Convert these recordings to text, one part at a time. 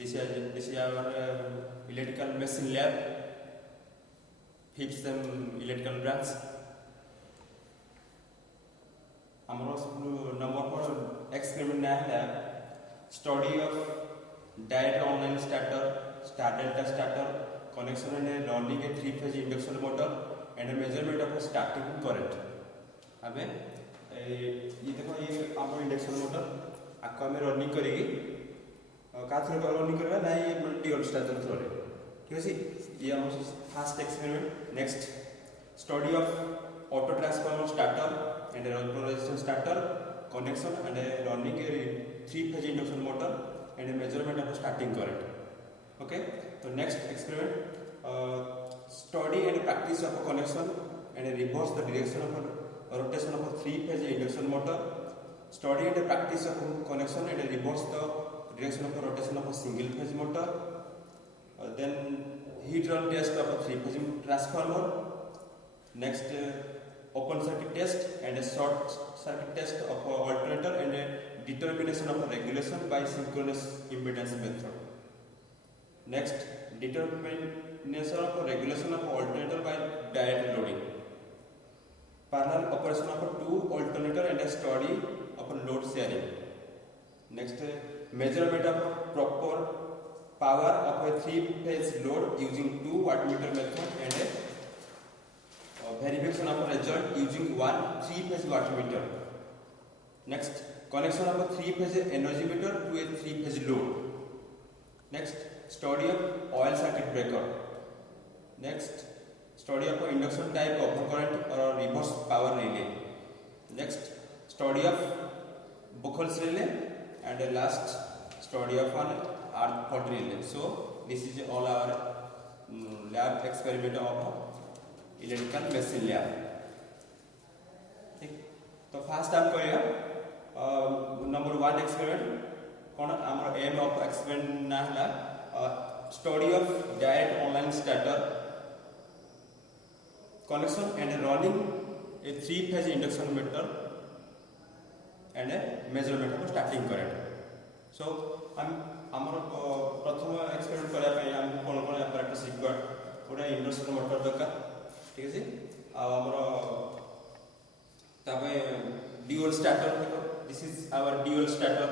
this is our electrical machine lab, fifth sem electrical branch. Number 4 experiment है study of direct online starter, star delta starter, connection and running a 3-phase induction motor and a measurement of starting current. हमें ये देखो ये आप induction motor आपको हमें running करेगी का थ्रू रनिंग करवा ना ये ड्यूल स्टार्टर थ्रू रे ठीक है ये हम first experiment. Next study of auto transformer starter and a resistance starter connection and a running a 3-phase induction motor and a measurement of a starting current. Okay, so next experiment, study and practice of a connection and a reverse the direction of a rotation of a 3-phase induction motor, study and a practice of a connection and a reverse the direction of a rotation of a single phase motor, then heat run test of a 3-phase transformer. Next open circuit test and a short circuit test of a alternator and a determination of a regulation by synchronous impedance method. Next, determination of a regulation of alternator by direct loading. Parallel operation of a 2 alternator and a study of a load sharing. Next, measurement of proper power of a 3-phase load using 2 wattmeter method and a verification of a result using 1 3-phase wattmeter. Next, connection of a 3-phase energy meter to a 3-phase load. Next, study of oil circuit breaker. Next, study of induction type overcurrent or reverse power relay. Next, study of Buchholz relay, and the last study of an earth fault relay. So this is all our lab experiment of electrical machine lab. ठीक, तो fast हम करेगा number 1 experiment कौन आमर M of experiment ना हला study of direct online starter connection and running a 3-phase induction motor and a measurement of starting current. So हम आमर प्रथम एक्सपेरिमेंट करया पई हम कोन कोन apparatus रिक्वायर्ड पूरा इंडक्शन मोटर दरकार ठीक है आमर dual starter. This is our dual starter.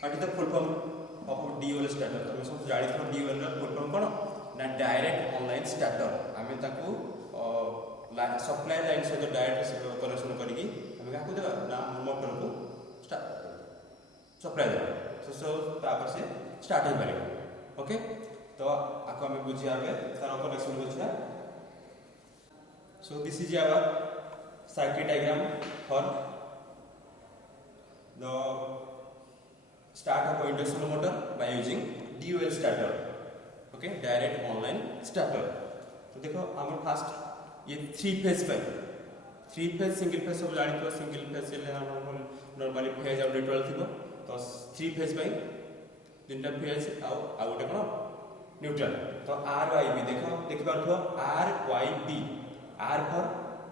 What is the full form of dual starter? तुम सब जानि थो ड्यूअल रा फुल फॉर्म कोन ना डायरेक्ट ऑनलाइन स्टार्टर. हमें ताकू सप्लाई लाइन से तो डायरेक्ट कनेक्शन करिकी हमें का देबा ना मोटर को सप्लाई देबा सो तापर से स्टार्ट हो पारे. ओके, तो आको हमें बुझिया बे तार कनेक्शन बुझिया. So this is our circuit diagram for the start of a induction motor by using dual starter. Okay, direct online starter. तो देखो हमारे फास्ट ये 3-phase पे 3-phase सिंगल फेज सब जानी तो सिंगल फेज से नॉर्मली फेज और न्यूट्रल थी तो 3-phase पे 3टा फेज आउ गोटे कोन न्यूट्रल. तो आर वाई बी देखो देख पारथो R Y B. R for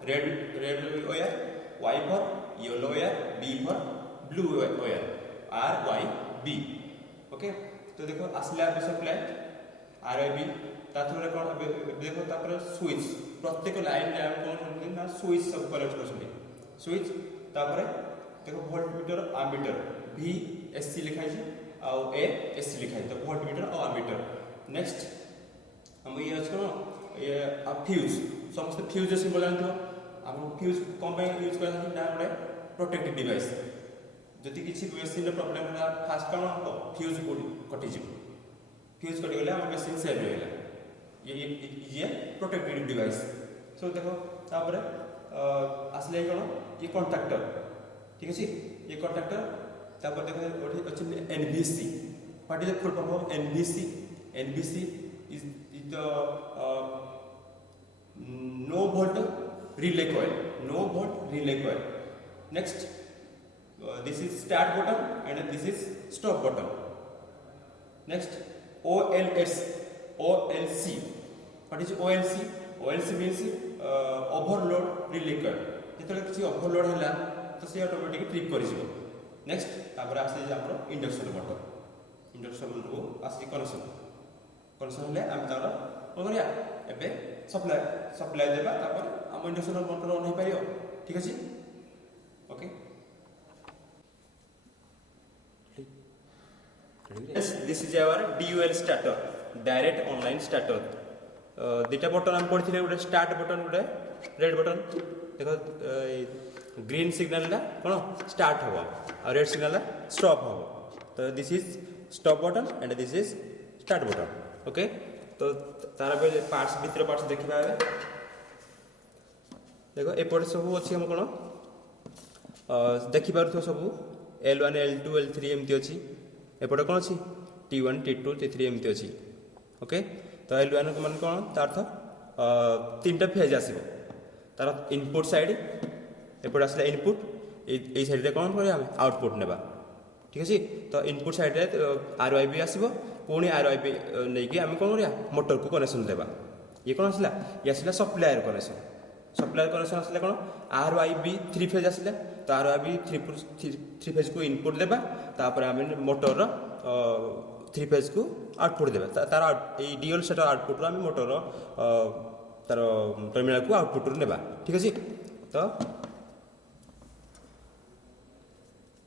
red wire, Y for yellow wire, B for blue wire. R Y B. Okay, तो देखो असला पे सप्लाई R Y B ताथुरे कोन देखो तापर स्विच प्रत्येक लाइन रे कोन होनी ना स्विच सब कनेक्ट करछनी. स्विच तापर देखो voltmeter ammeter V S C लिखाई छै आ A S C लिखाई तो वोल्टमीटर और एमीटर. नेक्स्ट हम ये आज करो ये फ्यूज समस्त फ्यूज सिंबल जानथो हम फ्यूज कोन पे यूज करथि ना गोटे प्रोटेक्टिव डिवाइस. जति किछि मशीन रे प्रॉब्लम होला फास्ट कोन फ्यूज कटि जिवो. फ्यूज कटि गेले हम मशीन सेव होइला. ये प्रोटेक्टिव डिवाइस. सो देखो तापर असले कोन ये कॉन्टैक्टर ठीक अछि. ये कॉन्टैक्टर तापर देखो ओठी अछि NVC. What is the full form of NVC? NVC is the no volt relay coil. No volt relay coil. Next, this is start button and this is stop button. Next, OLS, OLC. What is OLC? OLC means overload relay coil. जेतले किसी overload होला तो से automatic trip करि जिवो. Next तापर आसे जे हमरो induction motor. Induction को आसिक कनेक्शन कनेक्शन हेले आम तार कोन करिया एबे सप्लाई देबा तापर हम इंडक्शन मोटर ऑन हो पारियो ठीक अछि okay yes this is our DUL starter direct online starter दुटा बटन हम पढ़िथिले गोटे स्टार्ट बटन गोटे रेड बटन देखो ग्रीन सिग्नल ला कोन स्टार्ट हो और रेड सिग्नल ला स्टॉप हो तो this is stop button and this is start button okay तो तार पे पार्ट्स भीतर पार्ट्स देखिबा देखो एपट सब अछि हम कोन देखि पारथो सब L1 L2 L3 एमती अछि एपटे कोन अछि T1 T2 T3 एमती अछि ओके तो L1 को मान कोन तार अर्थ तीनटा फेज आसीबो तार इनपुट साइड एपटे आसला इनपुट ए साइड रे कोन करिया हम आउटपुट नेबा ठीक अछि तो इनपुट साइड रे RYB आसीबो पुणी RYB नै कि हम कोन करिया मोटर को कनेक्शन देबा ये कोन आसला ये आसला सप्लायर कनेक्शन आसले कोन RYB 3 फेज आसले तो RYB 3 फेज को इनपुट देबा तापर हम मोटर रो 3 फेज को आउटपुट देबा तार ए डीएल सेट आउटपुट रो हम मोटर रो तार टर्मिनल को आउटपुट रो नेबा ठीक अछि तो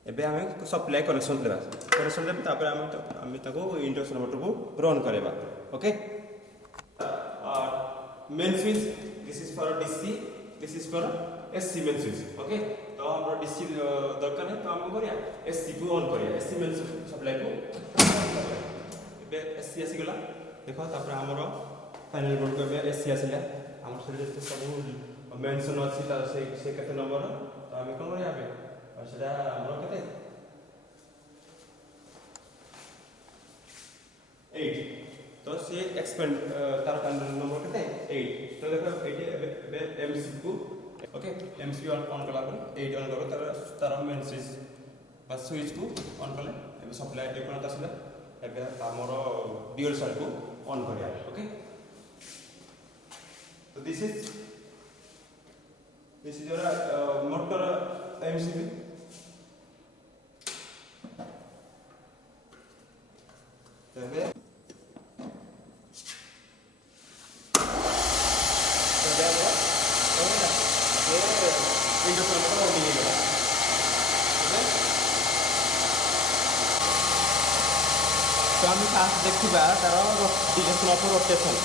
एबे हम सप्लाई कनेक्शन देबा तापर हम ताको इंडक्शन मोटर को रन करेबा okay main switch this is for DC this is for SC main switch okay तो हमर DC दरकार है तो हम करिया SC को ऑन करिया SC मेन सप्लाई को एबे SC आसी गला देखो तापर हमर फाइनल बोर्ड को एबे SC आसीला हमर से सब मेंशन अछि ता से केते नंबर तो हम कोन करिया एबे और सेटा हमर केते 8 तो से एक्सपेंड तार फाइनल नंबर केते 8 तो देखो एटी MC को ओके MC ऑन कला पर 8 ऑन करो तार मेन स्विच बस स्विच को ऑन करले एबे सप्लाई टेकन तासले एबे हमर ड्यूल साइड को ऑन करिया ओके तो this is your motor MCB एबे इंडक्शन मोटर ऑन नहीं होगा तो हम फास्ट देखिबा तार डिरेक्शन ऑफ रोटेशन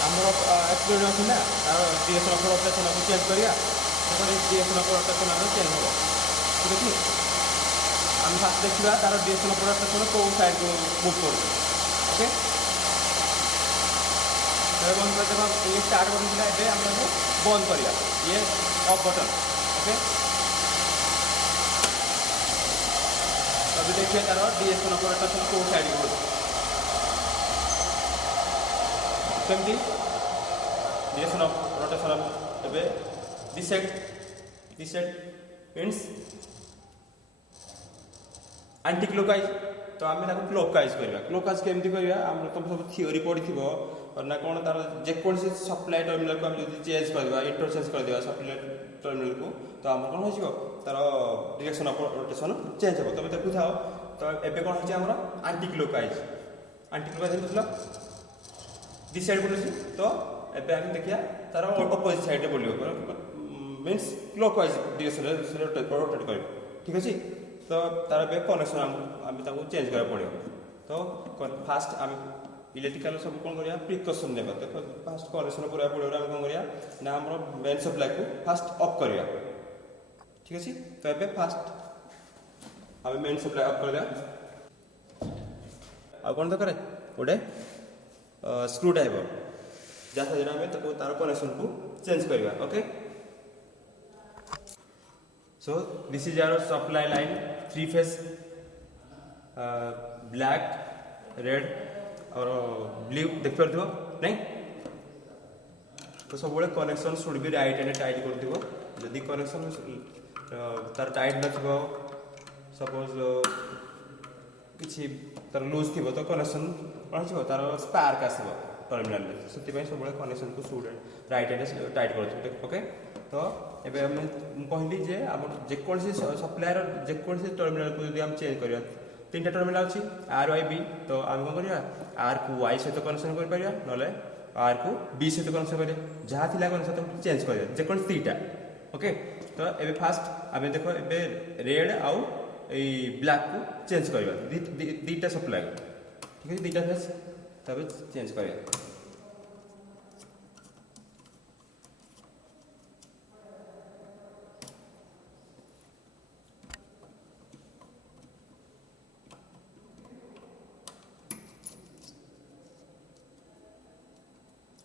हमर एक्सपीरियंस ना तार डिरेक्शन ऑफ रोटेशन हम चेंज करिया तो डिरेक्शन ऑफ रोटेशन हम चेंज हो ठीक है हम फास्ट देखिबा तार डिरेक्शन ऑफ रोटेशन को साइड को मूव कर ओके तो बंद कर देबा ये स्टार्ट बटन दिला एबे हम बंद करिया ये ऑफ बटन ओके अभी देखिए तार डिरेक्शन ऑफ रोटेशन को साइड को सेमती डिरेक्शन ऑफ रोटेशन एबे this side means anti clockwise तो आम क्लॉकवाइज करवा क्लॉकवाइज केमती करवा आम तुम सब थ्योरी पढ़ी और ना कौन तार जेकोसी सप्लाई टर्मिनल को हम जो चेंज करवा इंटरचेंज कर देवा सप्लाई टर्मिनल को तो आम कौन हो तार डिरेक्शन ऑफ रोटेशन चेंज हो तुम देखु था तो एबे कौन हो हमर एंटी क्लॉकवाइज मतलब दिस साइड बोलुछि तो एबे हम देखिया तार अपोजिट साइड रे बोलियो मींस क्लॉकवाइज डिरेक्शन रे रोटेट कर ठीक अछि तो तार बे कनेक्शन हम ताको चेंज करा पड़ियो तो फास्ट हम इलेक्ट्रिकल सब कोन करिया प्रिकॉशन नेबा तो फास्ट कनेक्शन पूरा पड़ियो हम कोन करिया ना हमर मेन सप्लाई को फास्ट ऑफ करिया ठीक अछि तो एबे फास्ट हम मेन सप्लाई ऑफ कर दिया आ कोन तो करे ओडे स्क्रू ड्राइवर जहाँ जरा में तो तार कनेक्शन को चेंज करिया okay so this is our supply line 3 phase black red और ब्लू देख पारथिबो नहीं तो सब बळे connection should be right and tight करथिबो यदि कनेक्शन तार टाइट नथिबो सपोज किछि तार लूज थिबो तो कनेक्शन पहुंचबो तार स्पार्क आसीबो टर्मिनल रे सेति पय सब बळे कनेक्शन को शुड राइट एंड टाइट करथिबो ओके तो एबे हम कहली जे हम जेकोसी सप्लायर जेकोसी टर्मिनल को यदि हम चेंज करिया तीन टर्मिनाल अच्छी आर वाई बी तो आम कौन करवा आर को वाई सहित कनेक्शन कर ना आर को बी सहित कनेक्शन करें जहाँ थी कनेक्शन चेंज कर जेको दुईटा ओके तो ये फास्ट आम देख ए रेड आउ ब्लैक को चेंज करवा दीटा सप्लाई ठीक है दीटा फेज तब चेंज करवा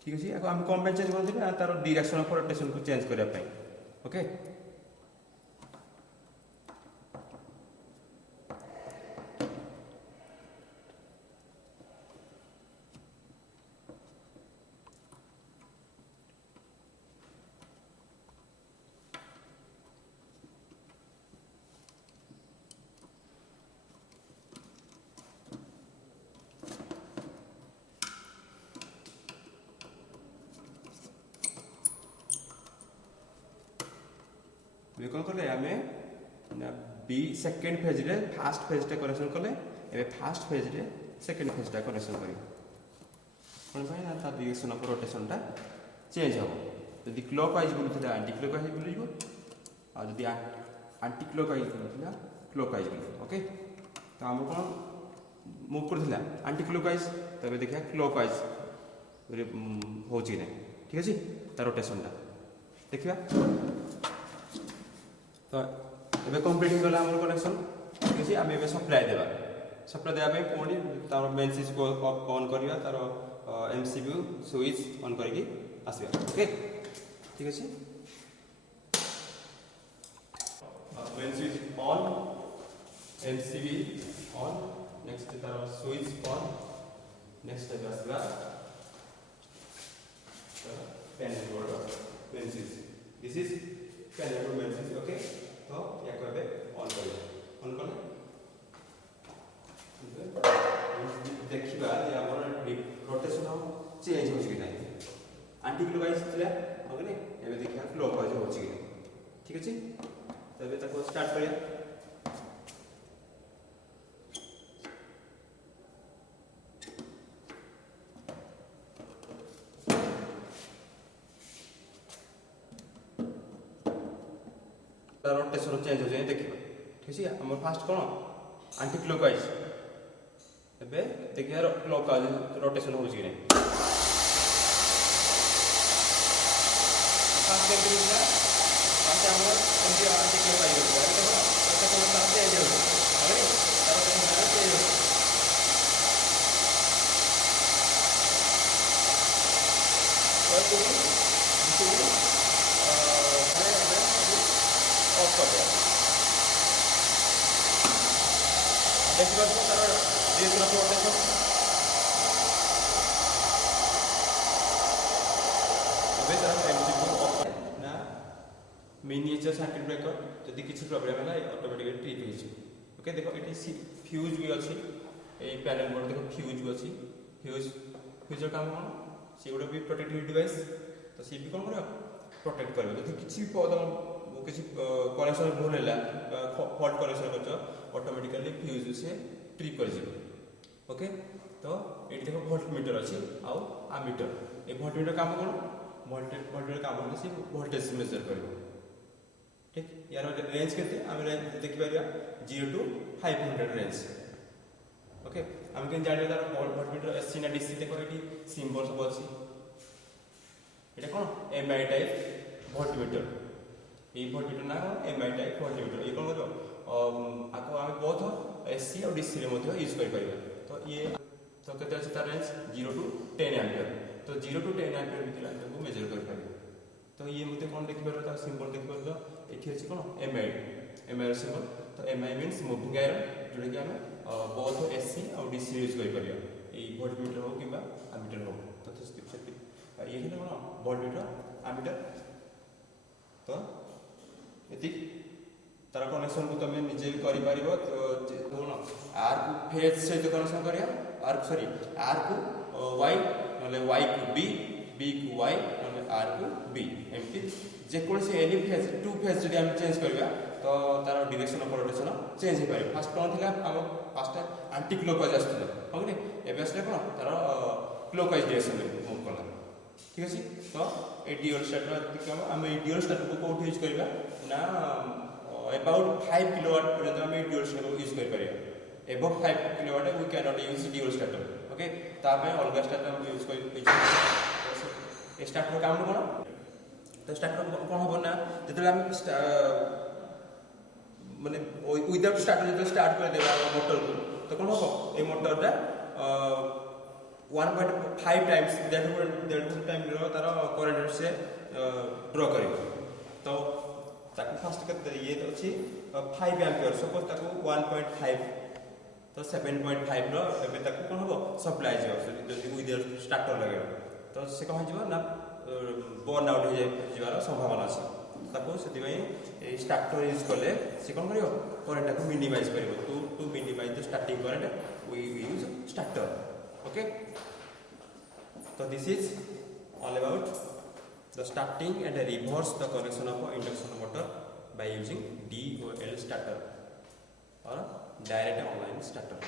ठीक है आम कौन चेंज करते तार डायरेक्शन ऑफ रोटेशन को चेंज करने ओके कौन कले आम बी सेकेंड फेज रे फास्ट फेज टा कनेक्शन कले ए फास्ट फेज रे सेकेंड फेज टा कनेक्शन करें कौन पाई ना तार डायरेक्शन ऑफ रोटेशन टा चेंज हो यदि क्लॉकवाइज बुलुथिला एंटी क्लॉकवाइज बुलिबो आ यदि एंटी क्लॉकवाइज बुलुथिला क्लॉकवाइज बुलिबो ओके तो हम कौन मूव करथिला एंटी क्लॉकवाइज तबे देखिया क्लॉकवाइज रे होची नै ठीक अछि तार रोटेशन टा देखिबा तो ये कंप्लीट हो गला हमर कनेक्शन ठीक है आम ए सप्लाई देवा पुणी तार मेन स्विच को ऑन करवा तार एमसीबी स्विच ऑन करके आसवा ओके ठीक है main switch on MCB on next तार स्विच ऑन नेक्स्ट आसवा panel board main switch this is panel board main switch okay तो या कहबे ऑन करिया ऑन करले देखिबा जे हमर रोटेशन चेंज होछि कि नै एंटी क्लॉकवाइज थिला ओके नै एबे देखिया क्लॉकवाइज होछि कि नै ठीक अछि तबे ताको स्टार्ट करिया रोटेशन चेंज हो जाए देखिए ठीक है आम फास्ट कौन एंटी क्लॉकवाइज एबे देखिए क्लॉकवाइज रोटेशन हो जी फास्ट केमती होता फास्ट आम एमती एंटी क्लॉकवाइज होता है देखो रोटेशन तार चेंज हो अरे तार चेंज हो और ऑफ कर दिया देखिए तार डायरेक्शन ऑफ रोटेशन अबे तार एमसीबी ऑफ ना मिनिएचर सर्किट ब्रेकर जदि किसी प्रॉब्लम है ऑटोमेटिकली ट्रिप हो ओके देखो ये फ्यूज भी अच्छी ये पैनल बोर्ड देखो फ्यूज भी अच्छी फ्यूज काम कौन सी गोटे भी प्रोटेक्टिव डिवाइस तो सी भी कौन कर प्रोटेक्ट कर किसी किसी कनेक्शन भूल है फॉल्ट कनेक्शन कर ऑटोमेटिकली फ्यूज से ट्रिप कर ओके तो ये देखो वोल्ट मीटर अच्छी आउ आमीटर ये वोल्ट मीटर काम कौन वोल्टेज काम करने से वोल्टेज मेजर कर ठीक यार रेंज के देखिपर 0 to 500 रेंज ओके आम के जान तार वोल्ट मीटर एससी ना डीसी देखो ये सिंबल सब अच्छी ये कौन एमआई टाइप वोल्ट मीटर ये वोल्ट मीटर ना एमआई टाइप वोल्ट मीटर ये कौन कर आपको आम बहुत एससी और डीसी यूज कर तो ये तो कहते हैं तार रेंज 0 to 10 एम्पियर तो 0 to 10 एम्पियर भितर को मेजर कर तो ये मते कौन देखिपर तार सिंबल देखिपर एठी अछि कोन एमआई सिंबल तो एमआई मींस मूविंग आयरन जोडे कि हम बोथ एससी और डीसी यूज कर परिया ए वोल्ट मीटर हो किबा एमीटर हो तो शक्ति ये कि कोन वोल्ट मीटर एमीटर तो एति तार कनेक्शन को तुम निजे भी करि परिबो तो कोन आर को फेज से तो कनेक्शन करिया आर सॉरी आर को वाई नले वाई को बी बी को वाई नले आर को बी एमती जे कोन से एनी फेज टू फेज जदि हम चेंज करबा तो तार डायरेक्शन ऑफ रोटेशन चेंज हो पारे फास्ट कौन थिला हम फास्ट एंटी क्लॉकवाइज आसथिला हो कि एबे आसले कोन तार क्लॉकवाइज डायरेक्शन में मूव करला ठीक अछि तो ए ड्यूअल स्टार्टर हम ए ड्यूअल स्टार्टर को कोड यूज करबा ना अबाउट 5 किलोवाट पर्यंत हम ए ड्यूअल स्टार्टर यूज कर पारे above 5 kilowatt we cannot use dual starter okay ताबे अलग स्टार्टर हम यूज कर स्टार्टर काम कोन तो स्टार्टर कोन हो ना जते हम माने विदाउट स्टार्टर जते स्टार्ट कर देबा मोटर को तो कोन हो ए मोटर रा 1.5 टाइम्स दैट टाइम रो तार करंट से ड्रॉ करियो तो ताकि फास्ट कर ये अछि 5 एम्पियर सपोज ताको 1.5 तो 7.5 रो एबे ताको कोन हो सप्लाई जो जदी विदाउट स्टार्टर लगे तो से कह जीव ना बर्न आउट हो जाय जीवार संभावना अछि ताको सेति ए स्टार्टर यूज करले से कोन करियो करंट को मिनिमाइज करियो to minimise the starting current we use starter okay so this is all about the starting and reverse the connection of induction motor by using DOL starter or direct online starter.